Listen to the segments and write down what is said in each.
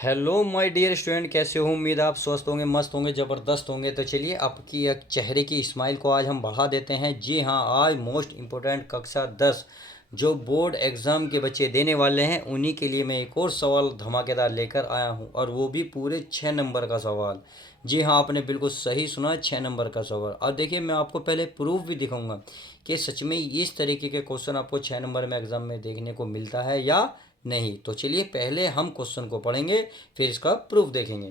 Hello my dear student, कैसे हो? उम्मीद है आप स्वस्थ होंगे, मस्त होंगे, ज़बरदस्त होंगे। तो चलिए आपकी एक चेहरे की स्माइल को आज हम बढ़ा देते हैं। जी हाँ, आज मोस्ट इम्पोर्टेंट कक्षा 10 जो बोर्ड एग्ज़ाम के बच्चे देने वाले हैं उन्हीं के लिए मैं एक और सवाल धमाकेदार लेकर आया हूँ, और वो भी पूरे 6 नंबर का सवाल। जी हाँ, आपने बिल्कुल सही सुना, 6 नंबर का सवाल। और देखिए, मैं आपको पहले प्रूफ भी दिखाऊंगा कि सच में इस तरीके के क्वेश्चन आपको 6 नंबर में एग्ज़ाम में देखने को मिलता है या नहीं। तो चलिए पहले हम क्वेश्चन को पढ़ेंगे, फिर इसका प्रूफ देखेंगे।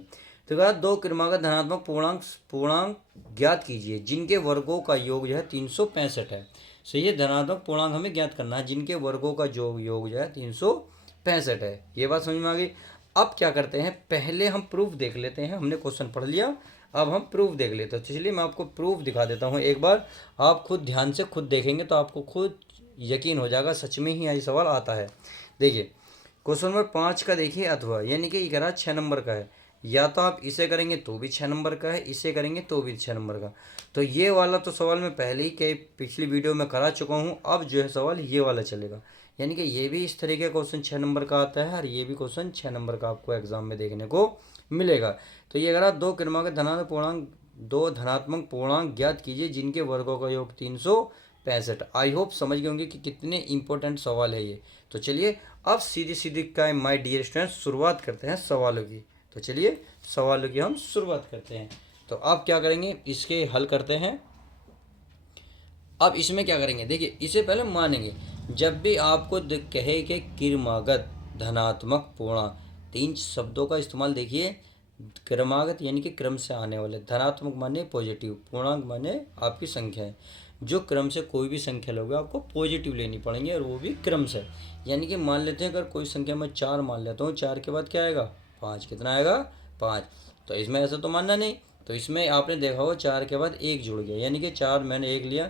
तो कहा, दो क्रमागत धनात्मक पूर्णांक पूर्णांक ज्ञात कीजिए जिनके वर्गों का योग जो है 365 है। सही है, धनात्मक पूर्णांक हमें ज्ञात करना है जिनके वर्गों का योग जो है 365 है। ये बात समझ में आ गई। अब क्या करते हैं, पहले हम प्रूफ देख लेते हैं। हमने क्वेश्चन पढ़ लिया, अब हम प्रूफ देख लेते हैं। तो चलिए मैं आपको प्रूफ दिखा देता हूँ एक बार। आप खुद ध्यान से खुद देखेंगे तो आपको खुद यकीन हो जाएगा सच में ही ये सवाल आता है। देखिए, क्वेश्चन नंबर 5 का देखिए, अथवा यानी कि ये कह रहा 6 नंबर का है। या तो आप इसे करेंगे तो भी 6 नंबर का है, इसे करेंगे तो भी 6 नंबर का। तो ये वाला तो सवाल मैं पहले ही कई पिछली वीडियो में करा चुका हूँ। अब जो है सवाल ये वाला चलेगा, यानी कि ये भी इस तरीके का क्वेश्चन 6 नंबर का आता है, और ये भी क्वेश्चन 6 नंबर का आपको एग्जाम में देखने को मिलेगा। तो ये अगर दो क्रमांक धनात्मक पूर्णांक दो धनात्मक पूर्णांक ज्ञात कीजिए जिनके वर्गों का योग 365। आई होप समझ गए होंगे कि कितने इंपॉर्टेंट सवाल है ये। तो चलिए अब सीधी सीधी का माय डियर स्टूडेंट शुरुआत करते हैं सवालों की। तो चलिए सवालों की हम शुरुआत करते हैं। तो अब क्या करेंगे, इसके हल करते हैं। अब इसमें क्या करेंगे, देखिए इसे पहले मानेंगे। जब भी आपको कहे कि क्रमागत धनात्मक पूर्णांक, तीन शब्दों का इस्तेमाल देखिए। क्रमागत यानी कि क्रम से आने वाले, धनात्मक माने पॉजिटिव, पूर्णांक माने आपकी संख्या है। जो क्रम से कोई भी संख्या लोगे आपको पॉजिटिव लेनी पड़ेंगे, और वो भी क्रम से। यानी कि मान लेते हैं, अगर कोई संख्या मैं 4 मान लेता हूँ, 4 के बाद क्या आएगा 5। कितना आएगा 5। तो इसमें ऐसा तो मानना नहीं। तो इसमें आपने देखा होगा 4 के बाद 1 जुड़ गया, यानी कि 4 मैंने 1 लिया,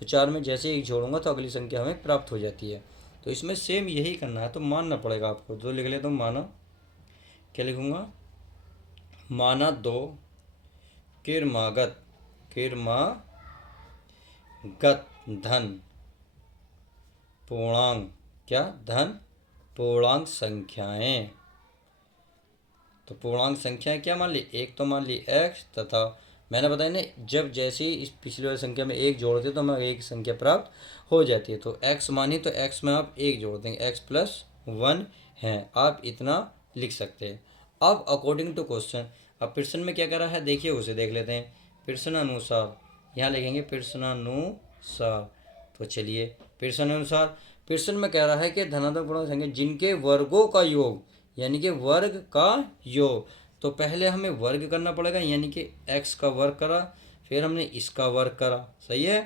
तो 4 में जैसे 1 जोड़ूंगा तो अगली संख्या हमें प्राप्त हो जाती है। तो इसमें सेम यही करना है, तो मानना पड़ेगा आपको। तो लिख लेता हूँ माना, क्या लिखूंगा, माना दो क्रमागत धन पूर्णांक, क्या धन पूर्णांक संख्याएं। तो पूर्णांक संख्याएं क्या मान ली, एक तो मान ली एक्स, तथा मैंने बताया ना, जब जैसे ही इस पिछली वाली संख्या में एक जोड़ते तो हमें एक संख्या प्राप्त हो जाती है। तो एक्स मानी तो एक्स में आप एक जोड़ देंगे, x+1 है। आप इतना लिख सकते हैं। अब अकॉर्डिंग टू क्वेश्चन, अब प्रश्न में क्या करा है देखिए, उसे देख लेते हैं। प्रश्नानुसार यहाँ लिखेंगे, प्रश्नानुसार। तो चलिए प्रश्नानुसार, प्रश्न में कह रहा है कि धनात्मक पूर्णांक संख्या जिनके वर्गों का योग, यानी कि वर्ग का योग। तो पहले हमें वर्ग करना पड़ेगा, यानी कि x का वर्ग करा, फिर हमने इसका वर्ग करा। सही है,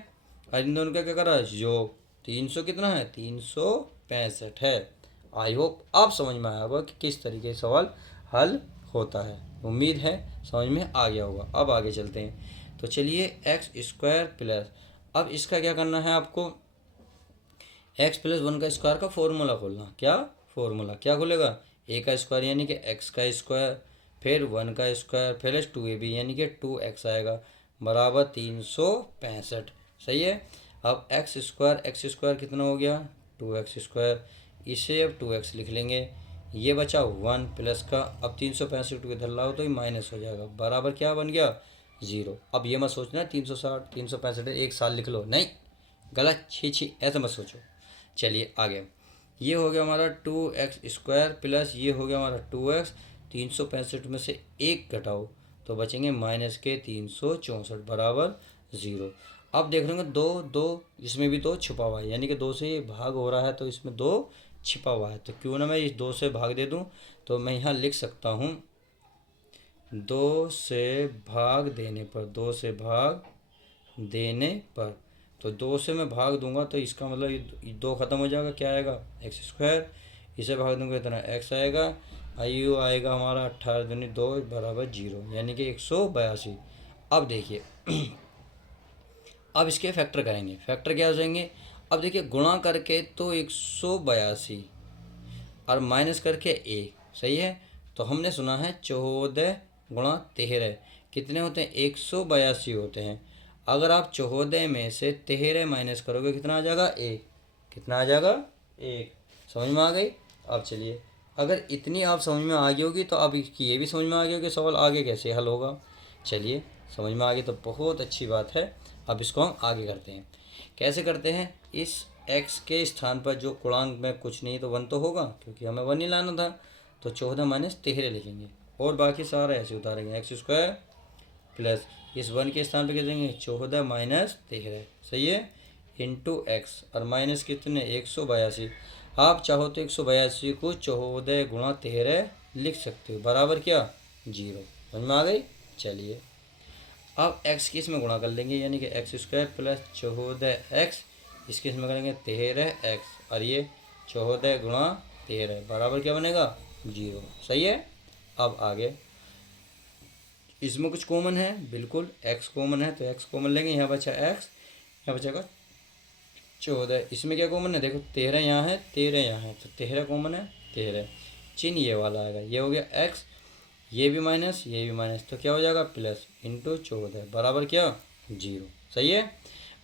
और इन दोनों का क्या करा, योग। 300 कितना है, 365 है। आई होप आप समझ में आया होगा कि किस तरीके से सवाल हल होता है। उम्मीद है समझ में आ गया होगा। अब आगे चलते हैं। तो चलिए x² प्लस, अब इसका क्या करना है आपको, x+1 का स्क्वायर का फॉर्मूला खोलना। क्या फॉर्मूला, क्या खोलेगा, a का स्क्वायर यानी कि x का स्क्वायर, फिर 1 का स्क्वायर प्लस 2ab यानी कि 2x आएगा, बराबर 365। सही है। अब x² कितना हो गया, 2x²। इसे अब 2x लिख लेंगे, ये बचा 1 प्लस का, अब 365 को इधर लाओ तो ये माइनस हो जाएगा, बराबर क्या बन गया 0। अब ये मत सोचना 360 365 एक साल लिख लो, नहीं, गलत, छी छी, ऐसे मत सोचो। चलिए आगे, ये हो गया हमारा 2x² प्लस ये हो गया हमारा 2x। 365 में से एक घटाओ तो बचेंगे माइनस के 364, बराबर 0। अब देख लेंगे दो दो, इसमें भी 2 छुपा हुआ है, यानी कि 2 से ये भाग हो रहा है तो इसमें 2 छिपा हुआ है। तो क्यों ना मैं इस 2 से भाग दे दूं। तो मैं यहाँ लिख सकता हूँ 2 से भाग देने पर, 2 से भाग देने पर, तो 2 से मैं भाग दूंगा तो इसका मतलब ये 2 खत्म हो जाएगा, क्या आएगा x²। इसे भाग दूंगा इतना x आएगा, आयु आएगा हमारा 18 दूनी 2 बराबर 0, यानी कि 182। अब देखिए अब इसके फैक्टर करेंगे, फैक्टर क्या हो जाएंगे। अब देखिए गुणा करके तो 182 और माइनस करके 1। सही है। तो हमने सुना है 14 गुणा 13 कितने होते हैं, 182 होते हैं। अगर आप 14 में से 13 माइनस करोगे कितना आ जाएगा 1। कितना आ जाएगा 1। समझ में आ गई। अब चलिए अगर इतनी आप समझ में आ गई होगी तो अब ये भी समझ में आ गया कि सवाल आगे कैसे हल होगा। चलिए समझ में आ गई तो बहुत अच्छी बात है। अब इसको हम आगे करते हैं। कैसे करते हैं, इस x के स्थान पर जो पूर्णांक में कुछ नहीं तो 1 तो होगा, क्योंकि हमें 1 ही लाना था। तो 14 माइनस 13 लिखेंगे और बाकी सारा ऐसे उतारेंगे, एक्स स्क्वायर प्लस इस 1 के स्थान पर क्या देंगे 14 माइनस 13, सही है, इंटू एक्स और माइनस कितने 182। आप चाहो तो 182 को 14 गुणा 13 लिख सकते हो, बराबर क्या 0। समझ में आ गई। चलिए अब x की इसमें गुणा कर लेंगे, यानी कि एक्स स्क्वायर प्लस 14x, इसके इसमें करेंगे 13x और ये 14 गुणा 13 बराबर क्या बनेगा 0, सही है। अब आगे इसमें कुछ कॉमन है, बिल्कुल x कॉमन है तो x कॉमन लेंगे, यहाँ बचा x, यहाँ बचेगा 14, इसमें क्या कॉमन है देखो 13 यहाँ है 13 यहाँ है, तो 13 कॉमन है 13, चिन्ह ये वाला आएगा, ये हो गया x, ये भी माइनस ये भी माइनस, तो क्या हो जाएगा प्लस इंटू 14 बराबर क्या 0, सही है।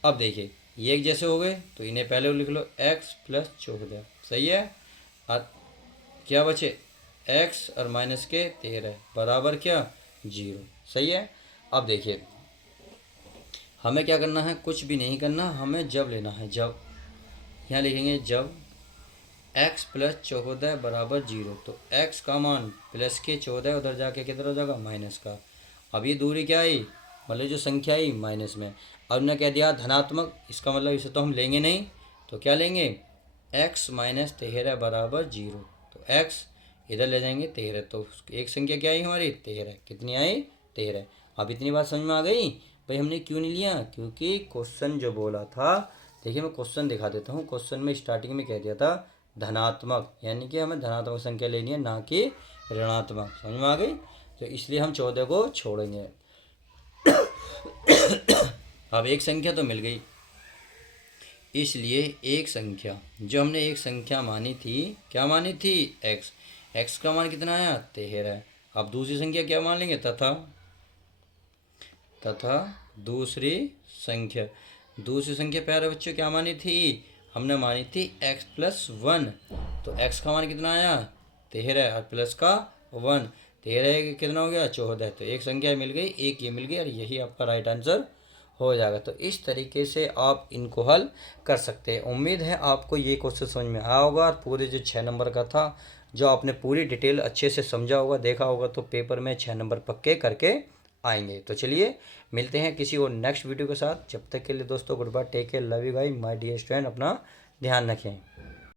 अब देखिए ये एक जैसे हो गए तो इन्हें पहले लिख लो x प्लस 14, सही है, और क्या बचे x और माइनस के 13 बराबर क्या 0, सही है। अब देखिए हमें क्या करना है, कुछ भी नहीं करना, हमें जब लेना है, जब यहाँ लिखेंगे जब x प्लस 14 बराबर 0, तो x का मान प्लस के 14 उधर जाके किधर हो जाएगा माइनस का। अब ये दूरी क्या आई, मतलब जो संख्या आई माइनस में, अब हमने कह दिया धनात्मक, इसका मतलब इसे तो हम लेंगे नहीं, तो क्या लेंगे x माइनस 13 बराबर 0, तो x इधर ले जाएंगे 13, तो एक संख्या क्या आई हमारी 13, कितनी आई 13। अब इतनी बात समझ में आ गई भाई, हमने क्यों नहीं लिया, क्योंकि क्वेश्चन जो बोला था, देखिए मैं क्वेश्चन दिखा देता हूँ, क्वेश्चन में स्टार्टिंग में कह दिया था धनात्मक, यानी कि हमें धनात्मक संख्या लेनी है ना कि ऋणात्मक, समझ में आ गई, तो इसलिए हम 14 को छोड़ेंगे। अब एक संख्या तो मिल गई, इसलिए एक संख्या जो हमने एक संख्या मानी थी, क्या मानी थी x का मान कितना आया 13। अब दूसरी संख्या क्या मान लेंगे, तथा दूसरी संख्या प्यारे बच्चों क्या मानी थी, हमने मानी थी x प्लस 1, तो x का मान कितना आया 13 और प्लस का 1, 13 कितना हो गया 14, तो एक संख्या मिल गई, एक ये मिल गई और यही आपका राइट आंसर हो जाएगा। तो इस तरीके से आप इनको हल कर सकते हैं। उम्मीद है आपको ये क्वेश्चन समझ में आया होगा और पूरे जो 6 नंबर का था, जो आपने पूरी डिटेल अच्छे से समझा होगा, देखा होगा, तो पेपर में 6 नंबर पक्के करके आएंगे। तो चलिए मिलते हैं किसी और नेक्स्ट वीडियो के साथ, जब तक के लिए दोस्तों good bye, take care, love you guys, my dear student, अपना ध्यान रखें।